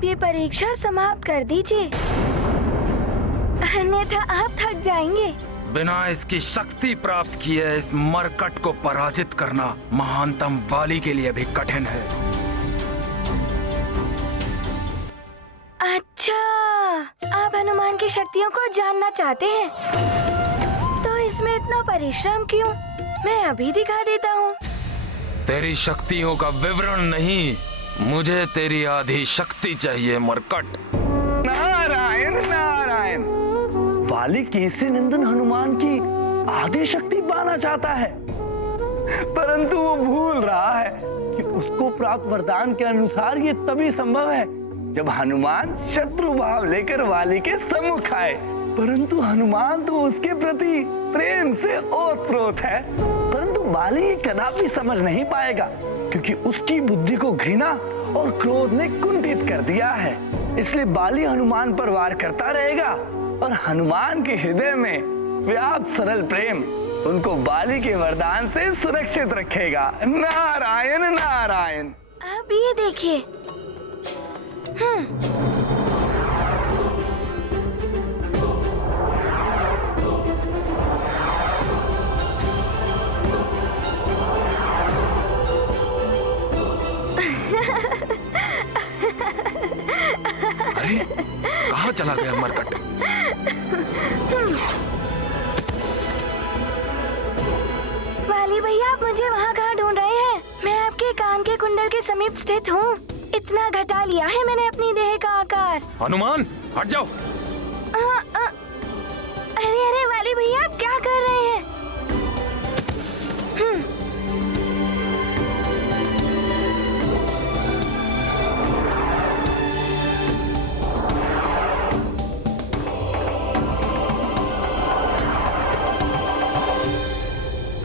आप ये परीक्षा समाप्त कर दीजिए, अन्यथा आप थक जाएंगे। बिना इसकी शक्ति प्राप्त किए इस मरकट को पराजित करना महानतम वाली के लिए भी कठिन है। अच्छा, आप हनुमान की शक्तियों को जानना चाहते हैं, तो इसमें इतना परिश्रम क्यों? मैं अभी दिखा देता हूँ। तेरी शक्तियों का विवरण नहीं, मुझे तेरी आधी शक्ति चाहिए मरकट। नारायण नारायण, वाली केसरी नंदन हनुमान की आधी शक्ति पाना चाहता है, परंतु वो भूल रहा है कि उसको प्राप्त वरदान के अनुसार ये तभी संभव है जब हनुमान शत्रु भाव लेकर वाली के सम्मुख आए। परंतु हनुमान तो उसके प्रति प्रेम से ओतप्रोत है, परंतु वाली ये कदापि समझ नहीं पाएगा क्योंकि उसकी बुद्धि को घृणा और क्रोध ने कुंठित कर दिया है। इसलिए बाली हनुमान पर वार करता रहेगा और हनुमान के हृदय में व्याप्त सरल प्रेम उनको बाली के वरदान से सुरक्षित रखेगा। नारायण नारायण। अब ये देखिए। अरे कहाँ चला गया मरकट? वाली भैया, आप मुझे वहाँ कहाँ ढूंढ रहे हैं? मैं आपके कान के कुंडल के समीप स्थित हूँ। इतना घटा लिया है मैंने अपनी देह का आकार। हनुमान हट जाओ। अरे अरे वाली भैया, आप क्या कर रहे हैं?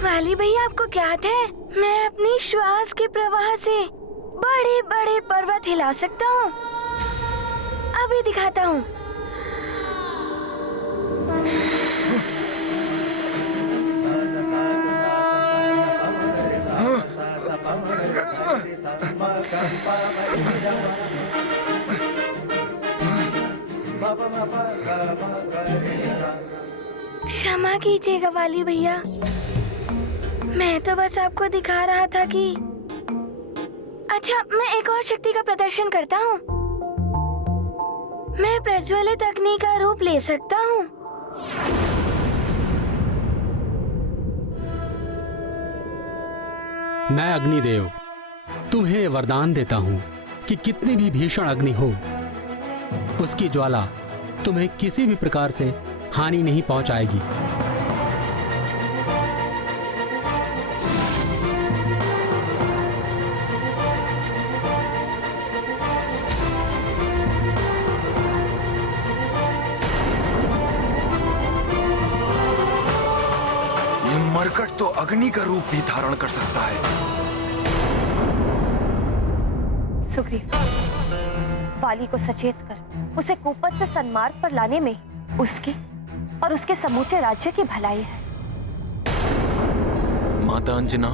वाली भैया, आपको ज्ञात है मैं अपनी श्वास के प्रवाह से बड़े बड़े पर्वत हिला सकता हूँ। अभी दिखाता हूँ। क्षमा कीजिएगा वाली भैया, मैं तो बस आपको दिखा रहा था कि अच्छा, मैं एक और शक्ति का प्रदर्शन करता हूँ। मैं प्रज्वलित अग्नि का रूप ले सकता हूँ। मैं अग्निदेव तुम्हें वरदान देता हूँ कि कितनी भी भीषण अग्नि हो, उसकी ज्वाला तुम्हें किसी भी प्रकार से हानि नहीं पहुंचाएगी। मरकट तो अग्नि का रूप भी धारण कर सकता है। सुग्रीव, वाली को सचेत कर उसे कुपथ से सन्मार्ग पर लाने में उसके और उसके समूचे राज्य की भलाई है। माता अंजना,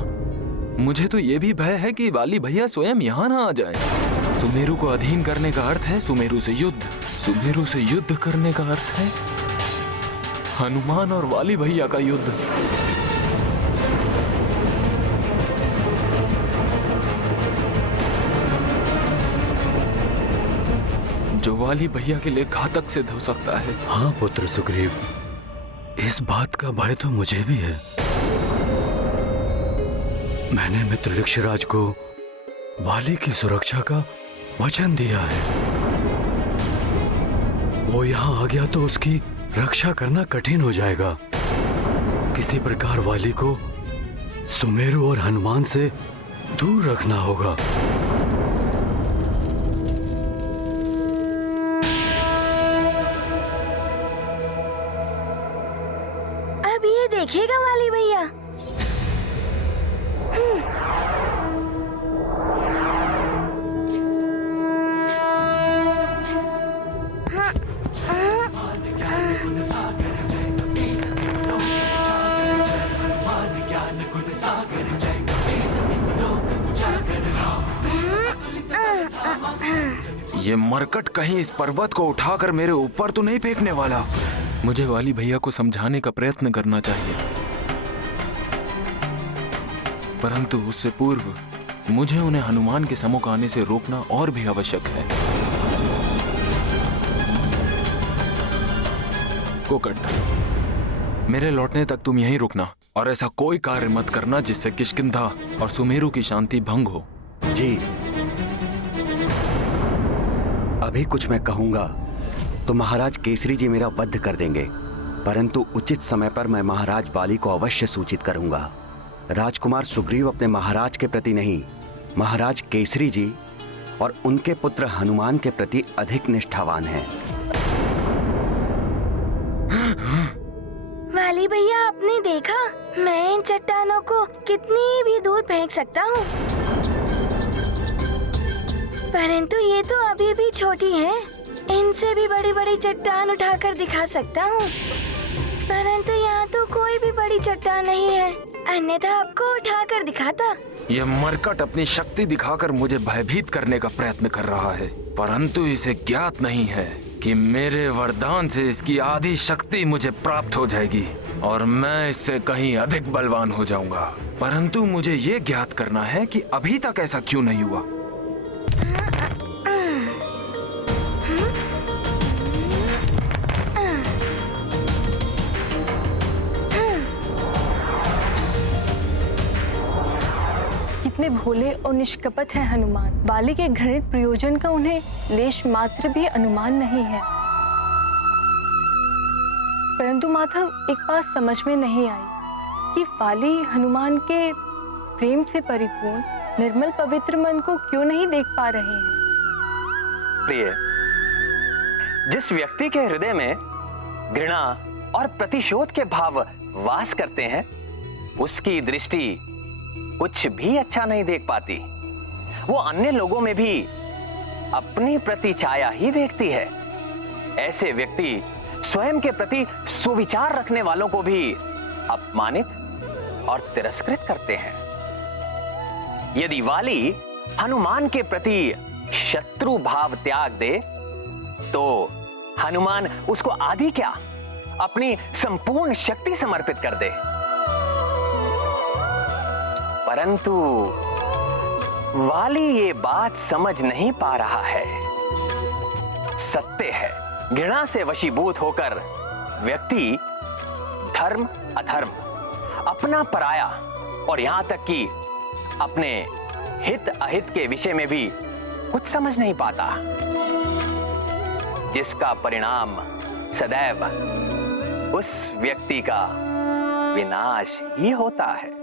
मुझे तो ये भी भय है कि वाली भैया स्वयं यहाँ ना आ जाएं। सुमेरु को अधीन करने का अर्थ है सुमेरु से युद्ध, सुमेरु से युद्ध करने का अर्थ है हनुमान और वाली भैया का युद्ध। जो वाली भैया के लिए घातक सिद्ध हो सकता है। हाँ पुत्र सुग्रीव, इस बात का भय तो मुझे भी है। मैंने मित्र ऋक्षराज को वाली की सुरक्षा का वचन दिया है। वो यहाँ आ गया तो उसकी रक्षा करना कठिन हो जाएगा। किसी प्रकार वाली को सुमेरु और हनुमान से दूर रखना होगा। अब ये देखिएगा वाली भैया। ये मरकट कहीं इस पर्वत को उठाकर मेरे ऊपर तो नहीं फेंकने वाला। मुझे वाली भैया को समझाने का प्रयत्न करना चाहिए, परंतु उससे पूर्व मुझे उन्हें हनुमान के सम्मुख आने से रोकना और भी आवश्यक है। कोकट, मेरे लौटने तक तुम यहीं रुकना और ऐसा कोई कार्य मत करना जिससे किष्किंधा और सुमेरु की शांति भंग हो। जी, अभी कुछ मैं कहूंगा तो महाराज केसरी जी मेरा वध कर देंगे, परंतु उचित समय पर मैं महाराज वाली को अवश्य सूचित करूंगा। राजकुमार सुग्रीव अपने महाराज के प्रति नहीं, महाराज केसरी जी और उनके पुत्र हनुमान के प्रति अधिक निष्ठावान हैं। वाली भैया, आपने देखा मैं इन चट्टानों को कितनी भी दूर फेंक सकता हूँ, परंतु ये तो अभी भी छोटी हैं। इनसे भी बड़ी बड़ी चट्टान उठाकर दिखा सकता हूँ, परंतु यहाँ तो कोई भी बड़ी चट्टान नहीं है, अन्यथा आपको उठाकर दिखाता। यह मरकट अपनी शक्ति दिखाकर मुझे भयभीत करने का प्रयत्न कर रहा है, परंतु इसे ज्ञात नहीं है कि मेरे वरदान से इसकी आधी शक्ति मुझे प्राप्त हो जाएगी और मैं इससे कहीं अधिक बलवान हो जाऊंगा। परंतु मुझे ये ज्ञात करना है कि अभी तक ऐसा क्यों नहीं हुआ। कितने भोले और निष्कपट हैं हनुमान। बाली के घृणित प्रयोजन का उन्हें लेश मात्र भी अनुमान नहीं है। परंतु माधव, एक बात समझ में नहीं आई कि बाली हनुमान के प्रेम से परिपूर्ण निर्मल पवित्र मन को क्यों नहीं देख पा रहे हैं। प्रिय, जिस व्यक्ति के हृदय में घृणा और प्रतिशोध के भाव वास करते हैं, उसकी दृष्टि कुछ भी अच्छा नहीं देख पाती। वो अन्य लोगों में भी अपनी प्रति छाया ही देखती है। ऐसे व्यक्ति स्वयं के प्रति सुविचार रखने वालों को भी अपमानित और तिरस्कृत करते हैं। यदि वाली हनुमान के प्रति शत्रु भाव त्याग दे, तो हनुमान उसको आधी क्या अपनी संपूर्ण शक्ति समर्पित कर दे। परंतु वाली ये बात समझ नहीं पा रहा है। सत्य है, घृणा से वशीभूत होकर व्यक्ति धर्म अधर्म, अपना पराया और यहां तक कि अपने हित अहित के विषय में भी कुछ समझ नहीं पाता, जिसका परिणाम सदैव उस व्यक्ति का विनाश ही होता है।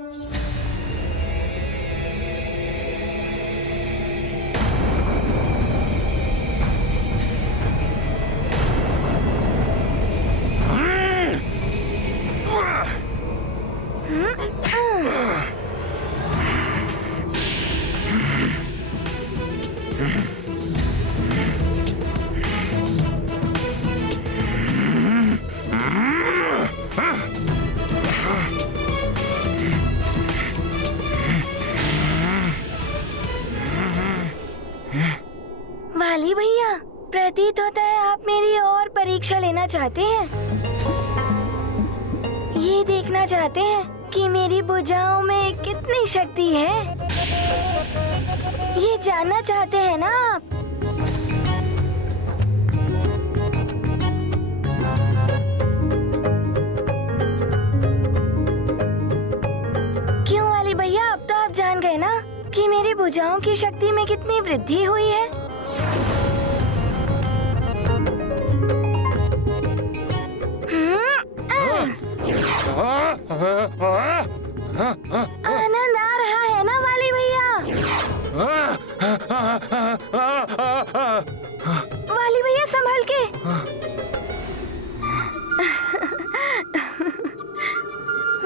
वाली भैया, प्रतीत होता है आप मेरी और परीक्षा लेना चाहते हैं। ये देखना चाहते हैं कि मेरी भुजाओं में कितनी शक्ति है। ये जानना चाहते हैं ना आप? क्यों वाली भैया, अब तो आप जान गए ना कि मेरी भुजाओं की शक्ति में कितनी वृद्धि हुई है। आनंद आ रहा है ना वाली भैया? वाली भैया संभल के।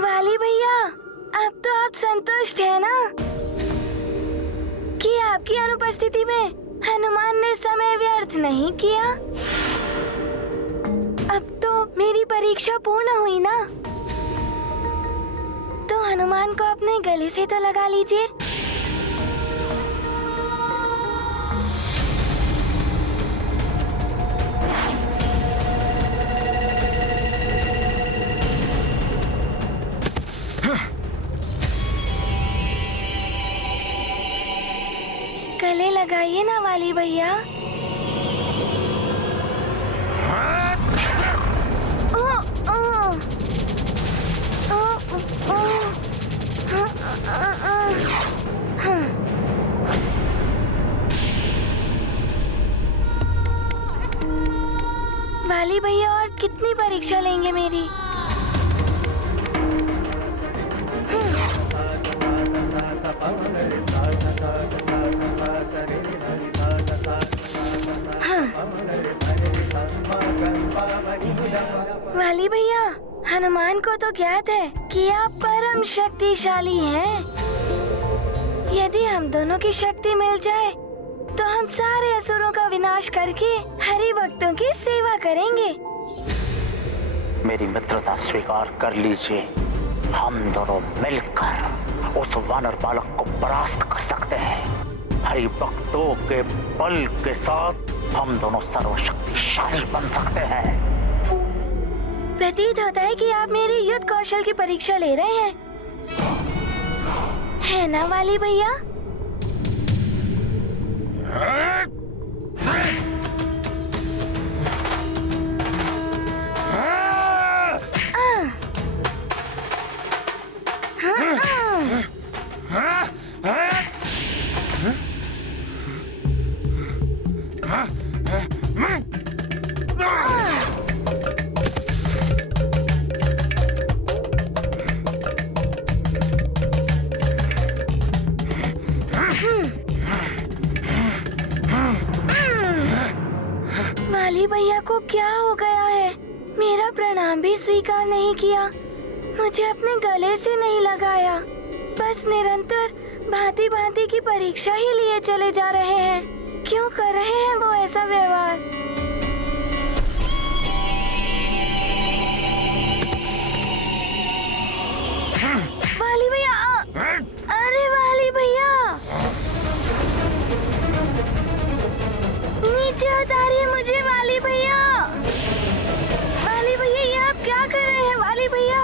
वाली भैया, अब तो आप संतुष्ट हैं ना कि आपकी अनुपस्थिति में हनुमान ने समय व्यर्थ नहीं किया? अब तो मेरी परीक्षा पूर्ण हुई ना, तो हनुमान को अपने गले से तो लगा लीजिए। लगाइए ना वाली भैया। वाली भैया और कितनी परीक्षा लेंगे मेरी? वाली भैया, हनुमान को तो ज्ञात है कि आप परम शक्तिशाली हैं। यदि हम दोनों की शक्ति मिल जाए तो हम सारे असुरों का विनाश करके हरि भक्तों की सेवा करेंगे। मेरी मित्रता स्वीकार कर लीजिए। हम दोनों मिलकर उस वानर बालक को परास्त कर सकते हैं। हरि भक्तों के बल के साथ हम दोनों सर्वशक्तिशाली बन सकते हैं। प्रतीत होता है कि आप मेरी युद्ध कौशल की परीक्षा ले रहे हैं, है ना वाली भैया? वाली भैया को क्या हो गया है? मेरा प्रणाम भी स्वीकार नहीं किया, मुझे अपने गले से नहीं लगाया, बस निरंतर भांति भांति की परीक्षा ही लिए चले जा रहे हैं। क्यों कर रहे हैं वो ऐसा व्यवहार? वाली भैया, अरे वाली भैया, नीचे उतारिए मुझे वाली भैया। वाली भैया, ये आप क्या कर रहे हैं वाली भैया?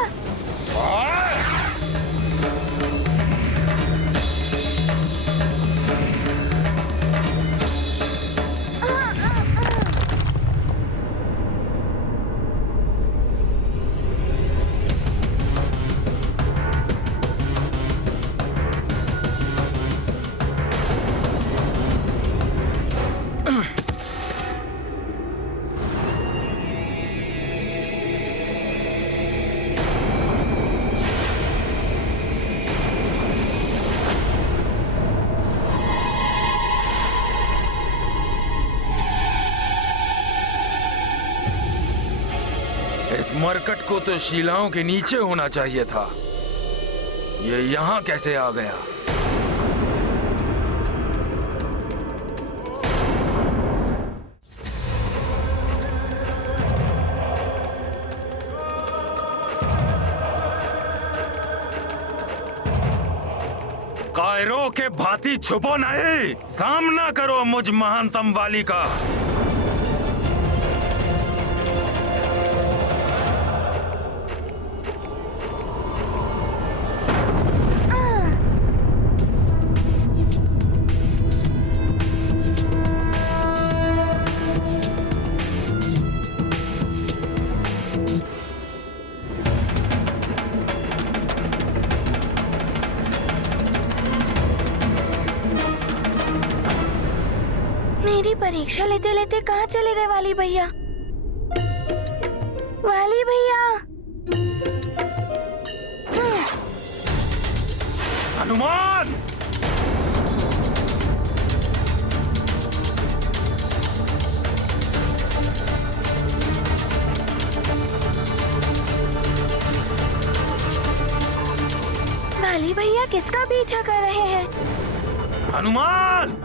इस मरकट को तो शिलाओं के नीचे होना चाहिए था, ये यहाँ कैसे आ गया? कायरों के भांति छुपो नहीं, सामना करो मुझ महानतम वाली का। मेरी परीक्षा लेते लेते कहाँ चले गए वाली भैया? वाली भैया, हनुमान! वाली भैया किसका पीछा कर रहे हैं? हनुमान!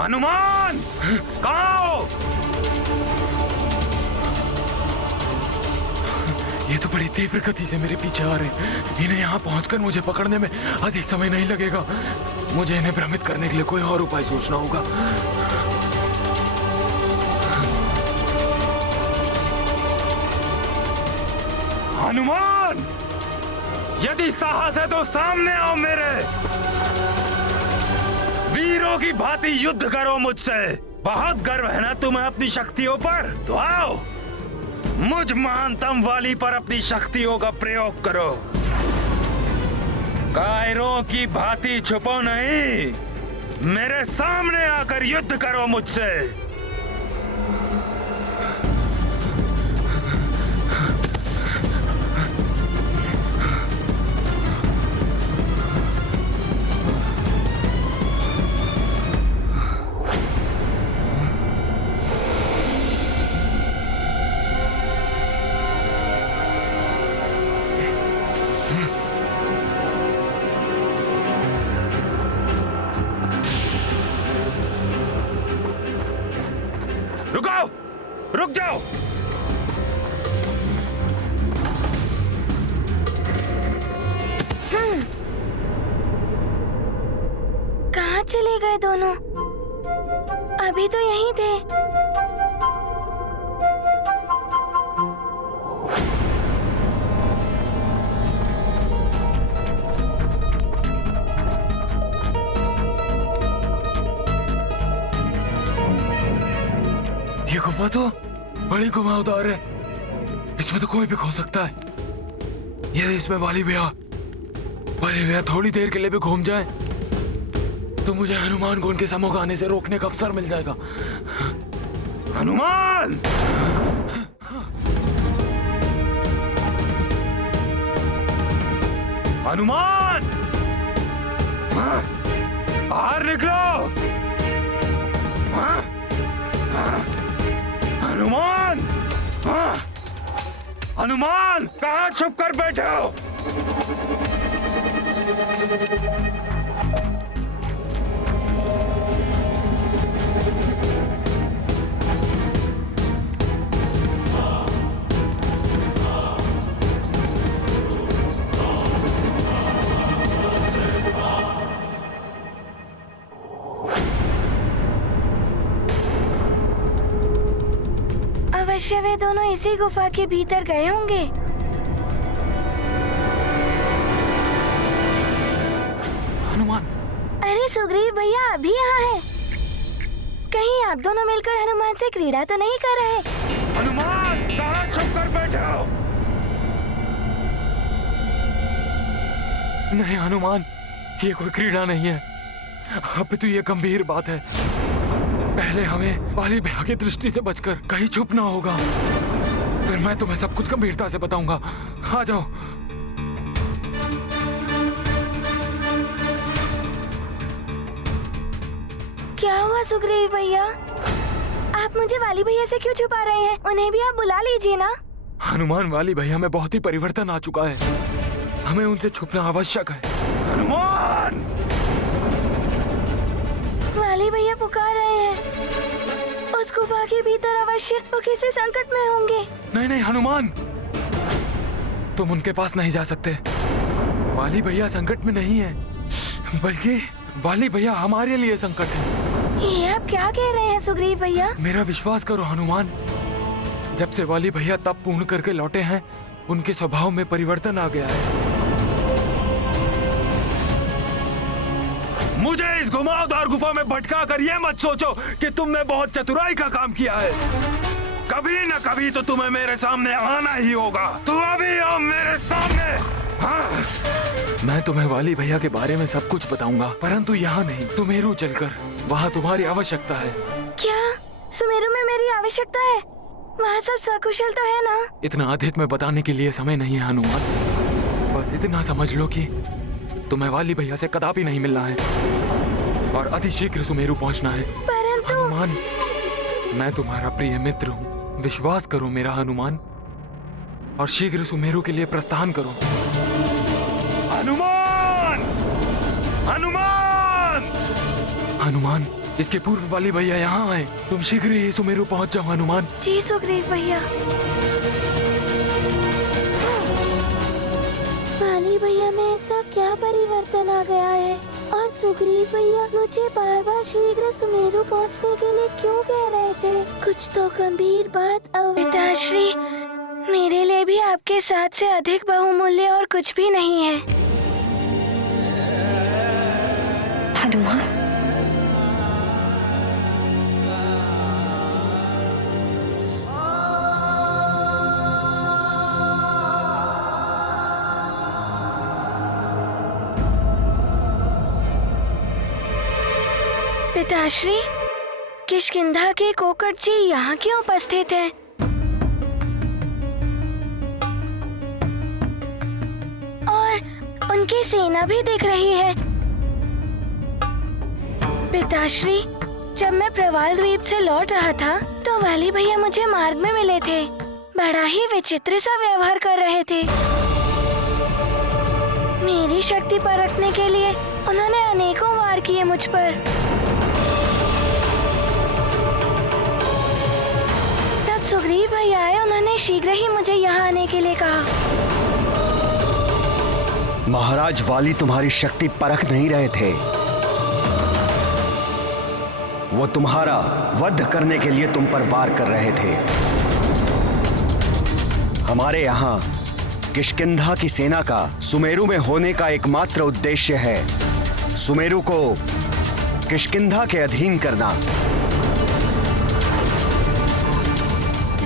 हनुमान! कहाँ हो? ये तो बड़ी तीव्र गति से मेरे पीछे आ रहे हैं। इन्हें यहाँ पहुंचकर मुझे पकड़ने में अधिक समय नहीं लगेगा। मुझे इन्हें भ्रमित करने के लिए कोई और उपाय सोचना होगा। हनुमान, यदि साहस है तो सामने आओ मेरे। वीरों की भांति युद्ध करो मुझसे। बहुत गर्व है ना तुम्हें अपनी शक्तियों पर? तो आओ, मुझ महानतम वाली पर अपनी शक्तियों का प्रयोग करो। कायरों की भांति छुपो नहीं, मेरे सामने आकर युद्ध करो मुझसे। रुक जाओ। कहाँ चले गए दोनों? अभी तो यहीं थे। ये गुफा तो बड़ी घुमावदार है, इसमें तो कोई भी खो सकता है। यदि इसमें वाली भैया थोड़ी देर के लिए भी घूम जाए तो मुझे हनुमान को उनके सम्मुख आने से रोकने का अवसर मिल जाएगा। हनुमान! हनुमान! बाहर निकलो! हनुमान! हनुमान! कहाँ छुप कर बैठे हो? अवश्य वे दोनों इसी गुफा के भीतर गए होंगे। हनुमान! अरे सुग्रीव भैया अभी यहाँ है। कहीं आप दोनों मिलकर हनुमान से क्रीड़ा तो नहीं कर रहे? हनुमान! कहाँ छुप कर बैठे हो? नहीं हनुमान, ये कोई क्रीड़ा नहीं है। अब तो ये गंभीर बात है। पहले हमें वाली भैया की दृष्टि से बचकर कहीं छुपना होगा, फिर मैं तुम्हें सब कुछ गंभीरता से बताऊंगा। आ जाओ। क्या हुआ सुग्रीव भैया? आप मुझे वाली भैया से क्यों छुपा रहे हैं? उन्हें भी आप बुला लीजिए ना। हनुमान, वाली भैया में बहुत ही परिवर्तन आ चुका है, हमें उनसे छुपना आवश्यक है। हनुमान! वाली भैया पुकार रहे हैं। उस गुफा के भीतर अवश्य वो किसी संकट में होंगे। नहीं नहीं हनुमान, तुम उनके पास नहीं जा सकते। वाली भैया संकट में नहीं है, बल्कि वाली भैया हमारे लिए संकट है। ये आप क्या कह रहे हैं सुग्रीव भैया? मेरा विश्वास करो हनुमान, जब से वाली भैया तप पूर्ण करके लौटे हैं, उनके स्वभाव में परिवर्तन आ गया है। मुझे इस घुमावदार गुफा में भटका कर ये मत सोचो कि तुमने बहुत चतुराई का काम किया है। कभी न कभी तो तुम्हें मेरे सामने आना ही होगा। तू अभी आओ मेरे सामने। हाँ, मैं तुम्हें वाली भैया के बारे में सब कुछ बताऊंगा, परंतु यहाँ नहीं, सुमेरु चलकर। वहाँ तुम्हारी आवश्यकता है। क्या सुमेरु में मेरी आवश्यकता है? वहाँ सब सकुशल तो है ना? इतना अधिक में बताने के लिए समय नहीं है हनुमान। बस इतना समझ लो कि तुम्हें वाली भैया से कदापि नहीं मिलना है और अतिशीघ्र सुमेरु पहुंचना है। परंतु हनुमान, मैं तुम्हारा प्रिय मित्र हूँ, विश्वास करो मेरा हनुमान, और शीघ्र सुमेरु के लिए प्रस्थान करो। हनुमान! हनुमान! हनुमान, इसके पूर्व वाली भैया यहाँ आए, तुम शीघ्र ही सुमेरु पहुँच जाओ हनुमान। जी सुग्रीव भैया। वाली भैया में ऐसा क्या परिवर्तन आ गया है? और सुग्रीव भैया मुझे बार बार शीघ्र सुमेरु पहुंचने के लिए क्यों कह रहे थे? कुछ तो गंभीर बात। पिताश्री, मेरे लिए भी आपके साथ से अधिक बहुमूल्य और कुछ भी नहीं है। हनुमान, पिताश्री, किष्किंधा के कोकट जी यहाँ क्यों उपस्थित हैं? और उनकी सेना भी दिख रही है। पिताश्री, जब मैं प्रवाल द्वीप से लौट रहा था तो वाली भैया मुझे मार्ग में मिले थे। बड़ा ही विचित्र सा व्यवहार कर रहे थे। मेरी शक्ति परखने के लिए उन्होंने अनेकों वार किए मुझ पर। तब सुग्रीव भैया आए, उन्होंने शीघ्र ही मुझे यहाँ आने के लिए कहा। महाराज वाली तुम्हारी शक्ति परख नहीं रहे थे, वो तुम्हारा वध करने के लिए तुम पर वार कर रहे थे। हमारे यहाँ किष्किंधा की सेना का सुमेरु में होने का एकमात्र उद्देश्य है सुमेरु को किष्किंधा के अधीन करना।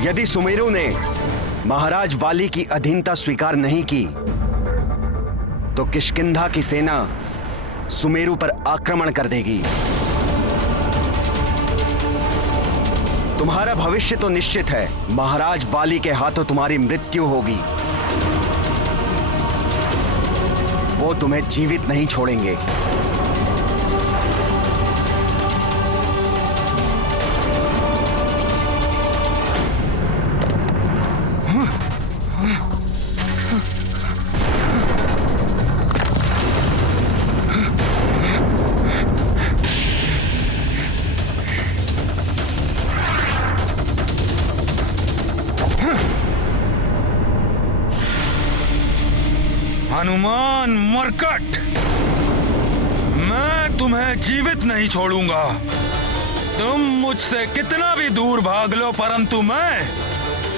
यदि सुमेरु ने महाराज वाली की अधीनता स्वीकार नहीं की तो किष्किंधा की सेना सुमेरु पर आक्रमण कर देगी। तुम्हारा भविष्य तो निश्चित है, महाराज बाली के हाथों तुम्हारी मृत्यु होगी। वो तुम्हें जीवित नहीं छोड़ेंगे। हनुमान मरकट, मैं तुम्हें जीवित नहीं छोड़ूंगा। तुम मुझसे कितना भी दूर भाग लो, परंतु मैं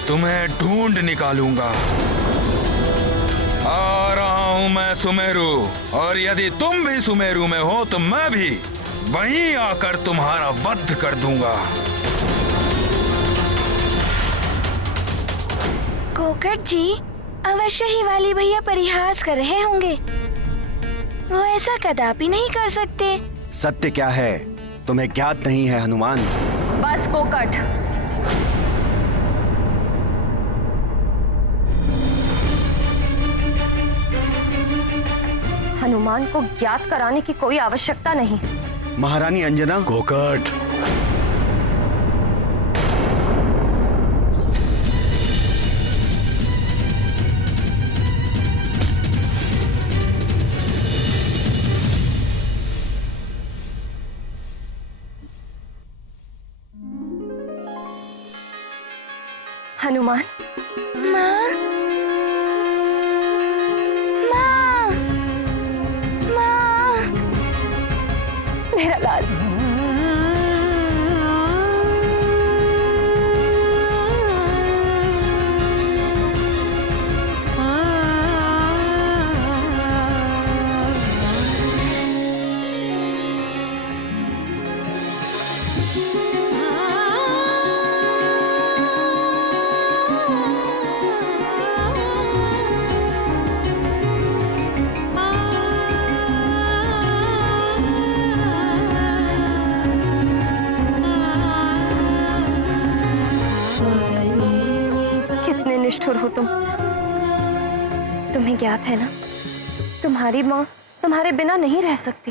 तुम्हें ढूंढ निकालूंगा। आ रहा हूं मैं सुमेरु, और यदि तुम भी सुमेरु में हो तो मैं भी वहीं आकर तुम्हारा वध कर दूंगा। कोकट जी, अवश्य ही वाली भैया परिहास कर रहे होंगे। वो ऐसा कदापि नहीं कर सकते। सत्य क्या है तुम्हें ज्ञात नहीं है हनुमान। बस कोकट, हनुमान को ज्ञात कराने की कोई आवश्यकता नहीं। महारानी अंजना। कोकट, हनुमान, माँ, माँ, माँ, मेरा लाल। निष्ठुर हो तुम। तुम्हें ज्ञात है ना, तुम्हारी माँ तुम्हारे बिना नहीं रह सकती।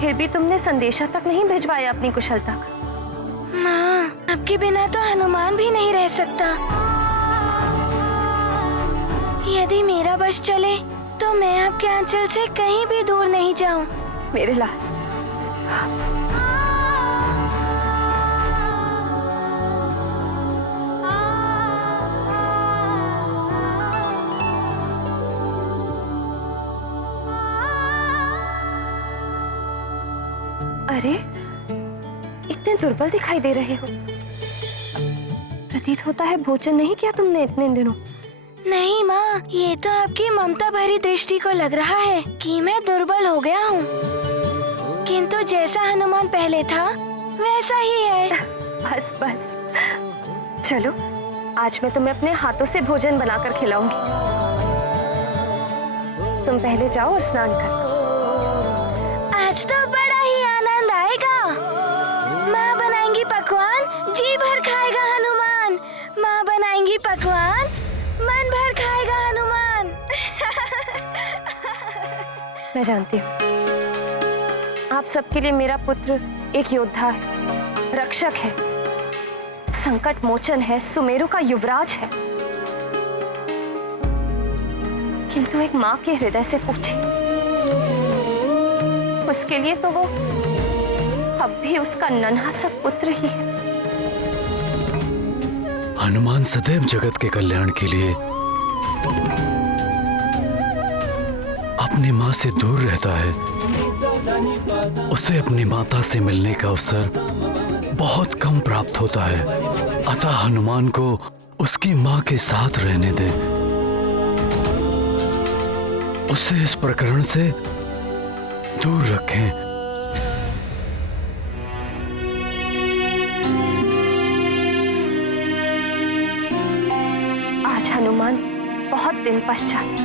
फिर भी तुमने संदेशा तक नहीं भिजवाया अपनी कुशलता का। माँ, आपके बिना तो हनुमान भी नहीं रह सकता। यदि मेरा बस चले तो मैं आपके आंचल से कहीं भी दूर नहीं जाऊं। मेरे लाल, अरे इतने दुर्बल दिखाई दे रहे हो। प्रतीत होता है भोजन नहीं किया तुमने इतने दिनों। नहीं माँ, ये तो आपकी ममता भरी दृष्टि को लग रहा है कि मैं दुर्बल हो गया हूँ, किंतु जैसा हनुमान पहले था वैसा ही है। बस बस, चलो आज मैं तुम्हें अपने हाथों से भोजन बनाकर खिलाऊंगी। तुम पहले जाओ और स्नान कर। आज तो बड़ा ही आनंद आएगा। माँ बनाएंगी पकवान, जी भर खाएगा हनुमान। माँ बनाएंगी पकवान, मन भर खाएगा हनुमान। मैं जानती हूँ आप सबके लिए मेरा पुत्र एक योद्धा है, रक्षक है, संकट मोचन है, सुमेरु का युवराज है। किंतु एक माँ के हृदय से पूछे, उसके लिए तो वो अब भी उसका नन्हा सा पुत्र ही है। हनुमान सदैव जगत के कल्याण के लिए अपनी माँ से दूर रहता है। उसे अपनी माता से मिलने का अवसर बहुत कम प्राप्त होता है, अतः हनुमान को उसकी माँ के साथ रहने दे। उसे इस प्रकरण से दूर रखें। आज हनुमान बहुत दिन पश्चात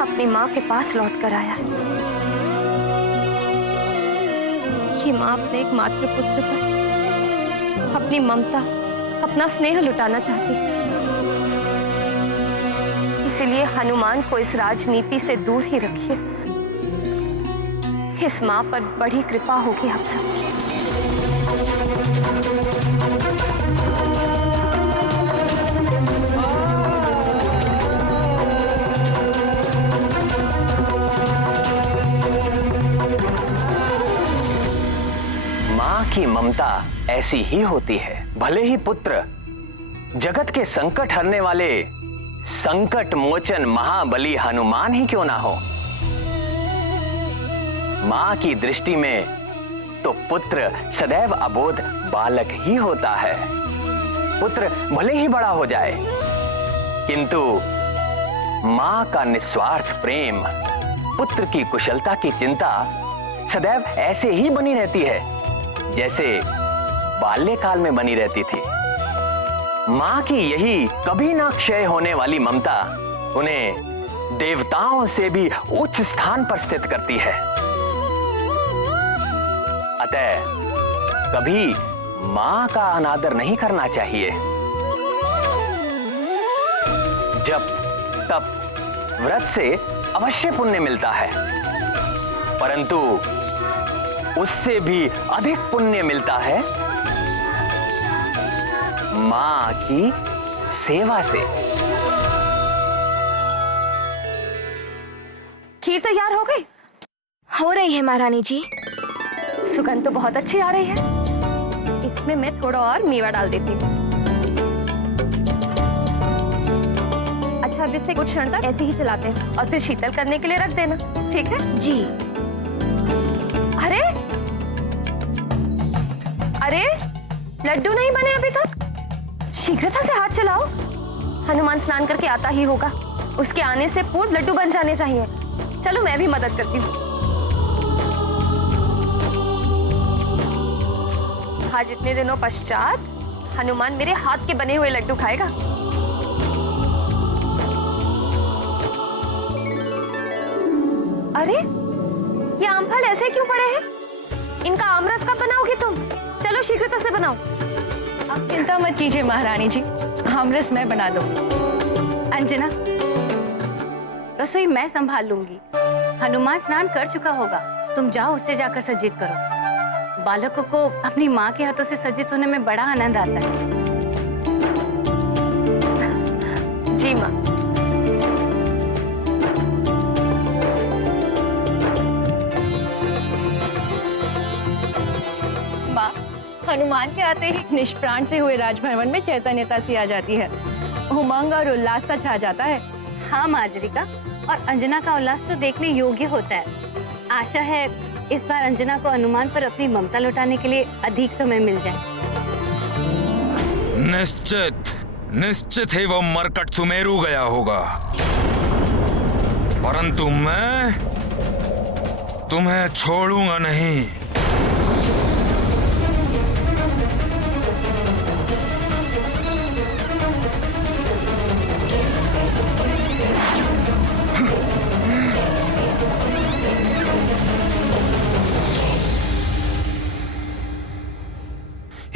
अपनी माँ के पास लौट कर आया है। ये माँ अपने एक मात्र पुत्र पर अपनी ममता, अपना स्नेह लुटाना चाहती है। इसीलिए हनुमान को इस राजनीति से दूर ही रखिए। इस माँ पर बड़ी कृपा होगी आप सबकी। माँ की ममता ऐसी ही होती है। भले ही पुत्र जगत के संकट हरने वाले संकट मोचन महाबली हनुमान ही क्यों ना हो, माँ की दृष्टि में तो पुत्र सदैव अबोध बालक ही होता है। पुत्र भले ही बड़ा हो जाए, किंतु माँ का निस्वार्थ प्रेम, पुत्र की कुशलता की चिंता सदैव ऐसे ही बनी रहती है जैसे बाल्यकाल में बनी रहती थी। माँ की यही कभी ना क्षय होने वाली ममता उन्हें देवताओं से भी उच्च स्थान पर स्थित करती है। अतः कभी माँ का अनादर नहीं करना चाहिए। जब तब व्रत से अवश्य पुण्य मिलता है, परंतु उससे भी अधिक पुण्य मिलता है माँ की सेवा से। खीर तैयार हो गई? हो रही है महारानी जी। सुगंध तो बहुत अच्छी आ रही है। इसमें मैं थोड़ा और मेवा डाल देती हूँ। अच्छा, अब इसे कुछ क्षण तक ऐसे ही चलाते हैं और फिर शीतल करने के लिए रख देना, ठीक है? जी। अरे अरे, लड्डू नहीं बने अभी तक? शीघ्रता से हाथ चलाओ। हनुमान स्नान करके आता ही होगा, उसके आने से पूर्व लड्डू बन जाने चाहिए। चलो मैं भी मदद करती हूँ। आज इतने दिनों पश्चात हनुमान मेरे हाथ के बने हुए लड्डू खाएगा। अरे, ये आम फल ऐसे क्यों पड़े हैं? इनका आमरस कब बनाओगी तुम? चलो शीघ्रता से बनाओ। आप चिंता मत कीजिए महारानी जी, आमरस मैं बना दूंगी। अंजना, रसोई मैं संभाल लूंगी। हनुमान स्नान कर चुका होगा, तुम जाओ उससे जाकर सज्जित करो। बालकों को अपनी माँ के हाथों से सज्जित होने में बड़ा आनंद आता है। जी माँ। माँ, हनुमान के आते ही निष्प्राण से हुए राजभवन में चैतन्यता सी आ जाती है, उमंग और उल्लास सा छा जाता है। हाँ माजरिका, और अंजना का उल्लास तो देखने योग्य होता है। आशा है इस बार अंजना को हनुमान पर अपनी ममता लौटाने के लिए अधिक समय मिल जाए। निश्चित निश्चित ही वो मरकट सुमेरु गया होगा, परंतु मैं तुम्हें छोड़ूंगा नहीं।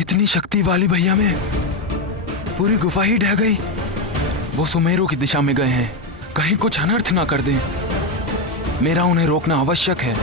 इतनी शक्ति वाली भैया में पूरी गुफा ही ढह गई। वो सुमेरु की दिशा में गए हैं, कहीं कुछ अनर्थ ना कर दें। मेरा उन्हें रोकना आवश्यक है।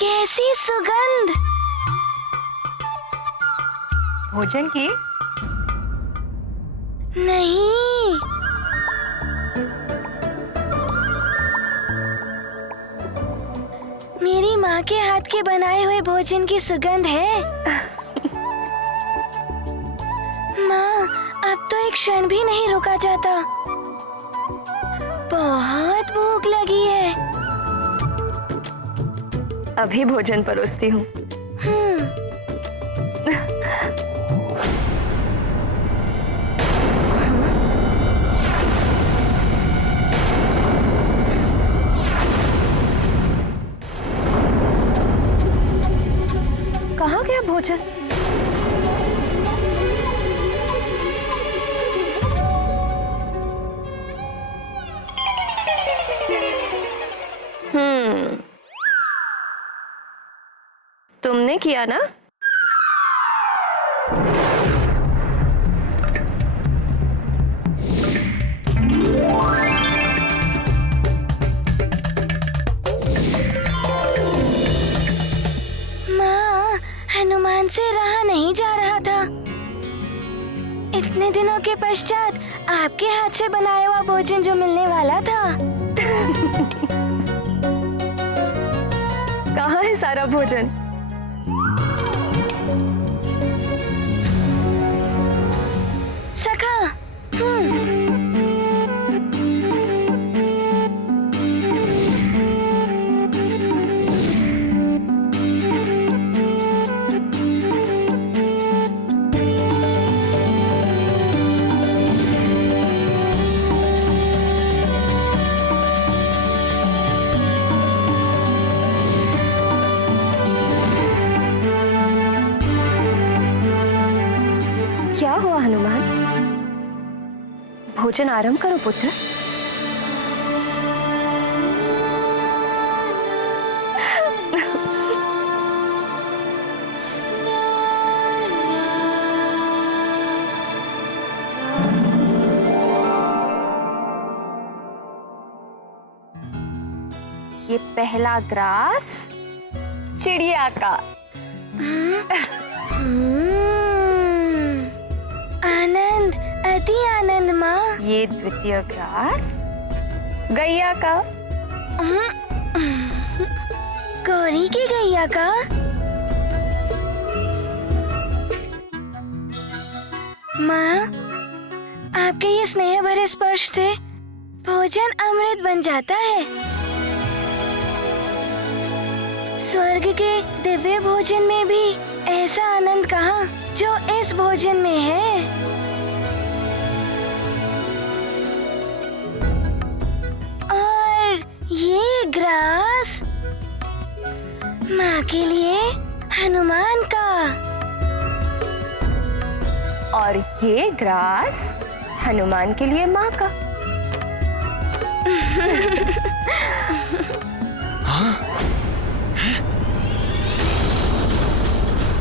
कैसी सुगंध! भोजन की? नहीं, मेरी माँ के हाथ के बनाए हुए भोजन की सुगंध है। माँ, अब तो एक क्षण भी नहीं रुका जाता। बहुत भूख लगी है। अभी भोजन परोसती हूँ। कहाँ गया भोजन? तुमने किया ना? माँ, हनुमान से रहा नहीं जा रहा था। इतने दिनों के पश्चात आपके हाथ से बनाया हुआ भोजन जो मिलने वाला था। कहाँ है सारा भोजन? सखा, क्या हुआ हनुमान? भोजन आरंभ करो पुत्र। ये पहला ग्रास चिड़िया का। आनंद, अति आनंद माँ। ये द्वितीय ग्रास गैया का। गौरी की गैया का। माँ, आपके ये स्नेह भरे स्पर्श से भोजन अमृत बन जाता है। स्वर्ग के दिव्य भोजन में भी ऐसा आनंद कहाँ जो इस भोजन में है। और ये ग्रास माँ के लिए हनुमान का। और ये ग्रास हनुमान के लिए माँ का। हाँ?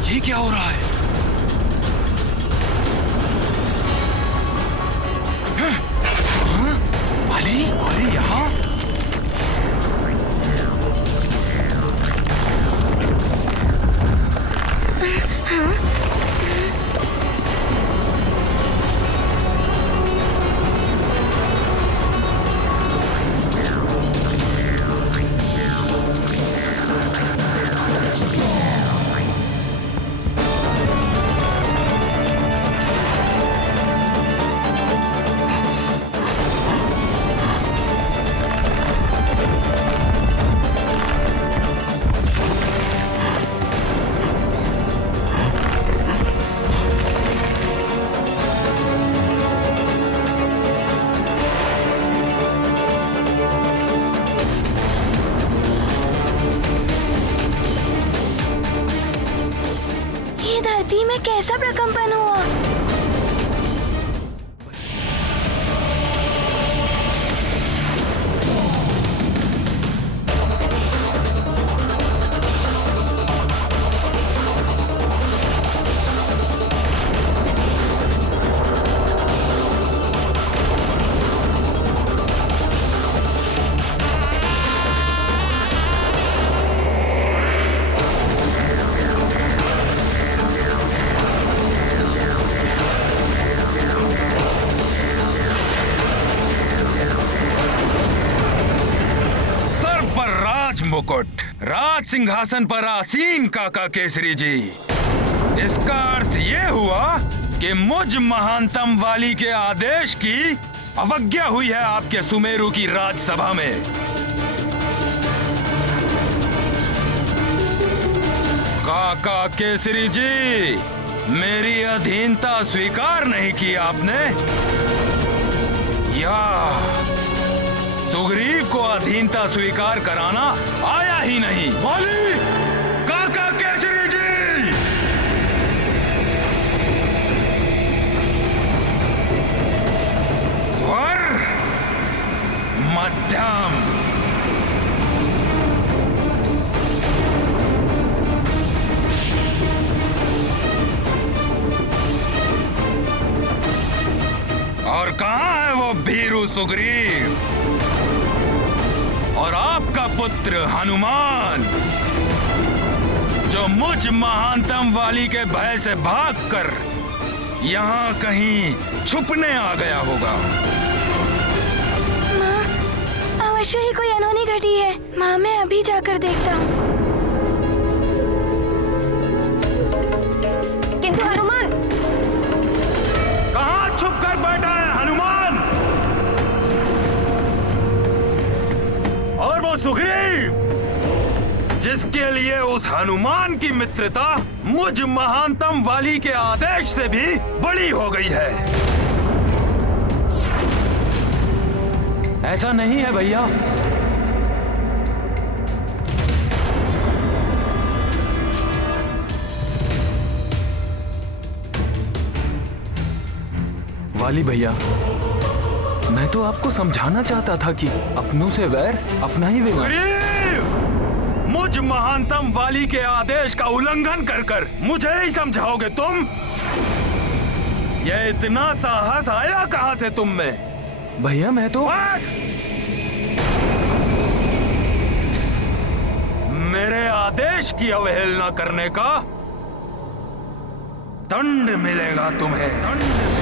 ये क्या हो रहा है? हाँ? वाली यहाँ? ये धरती में कैसा प्रकंपन हुआ? मुकुट राज सिंहासन पर आसीन काका केसरी जी, इसका अर्थ ये हुआ कि मुझ महानतम वाली के आदेश की अवज्ञा हुई है आपके सुमेरु की राजसभा में। काका केसरी जी, मेरी अधीनता स्वीकार नहीं की आपने, या सुग्रीव को अधीनता स्वीकार कराना आया ही नहीं। वाली काका केसरी जी, स्वर मध्यम। और कहां है वो भीरू सुग्रीव और आपका पुत्र हनुमान, जो मुझ महानतम वाली के भय से भागकर यहाँ कहीं छुपने आ गया होगा। माँ, अवश्य ही कोई अनहोनी घटी है। माँ, मैं अभी जाकर देखता हूँ। किंतु हनुमान, कहाँ छुप कर बैठा है हनुमान? और वो सुग्रीव, जिसके लिए उस हनुमान की मित्रता मुझ महानतम वाली के आदेश से भी बड़ी हो गई है। ऐसा नहीं है भैया। वाली भैया, मैं तो आपको समझाना चाहता था कि अपनों से वैर अपना ही विनाश। मुझ महानतम वाली के आदेश का उल्लंघन कर कर मुझे ही समझाओगे तुम? ये इतना साहस आया कहां से तुम में? भैया मैं तो मेरे आदेश की अवहेलना करने का दंड मिलेगा तुम्हें। दंड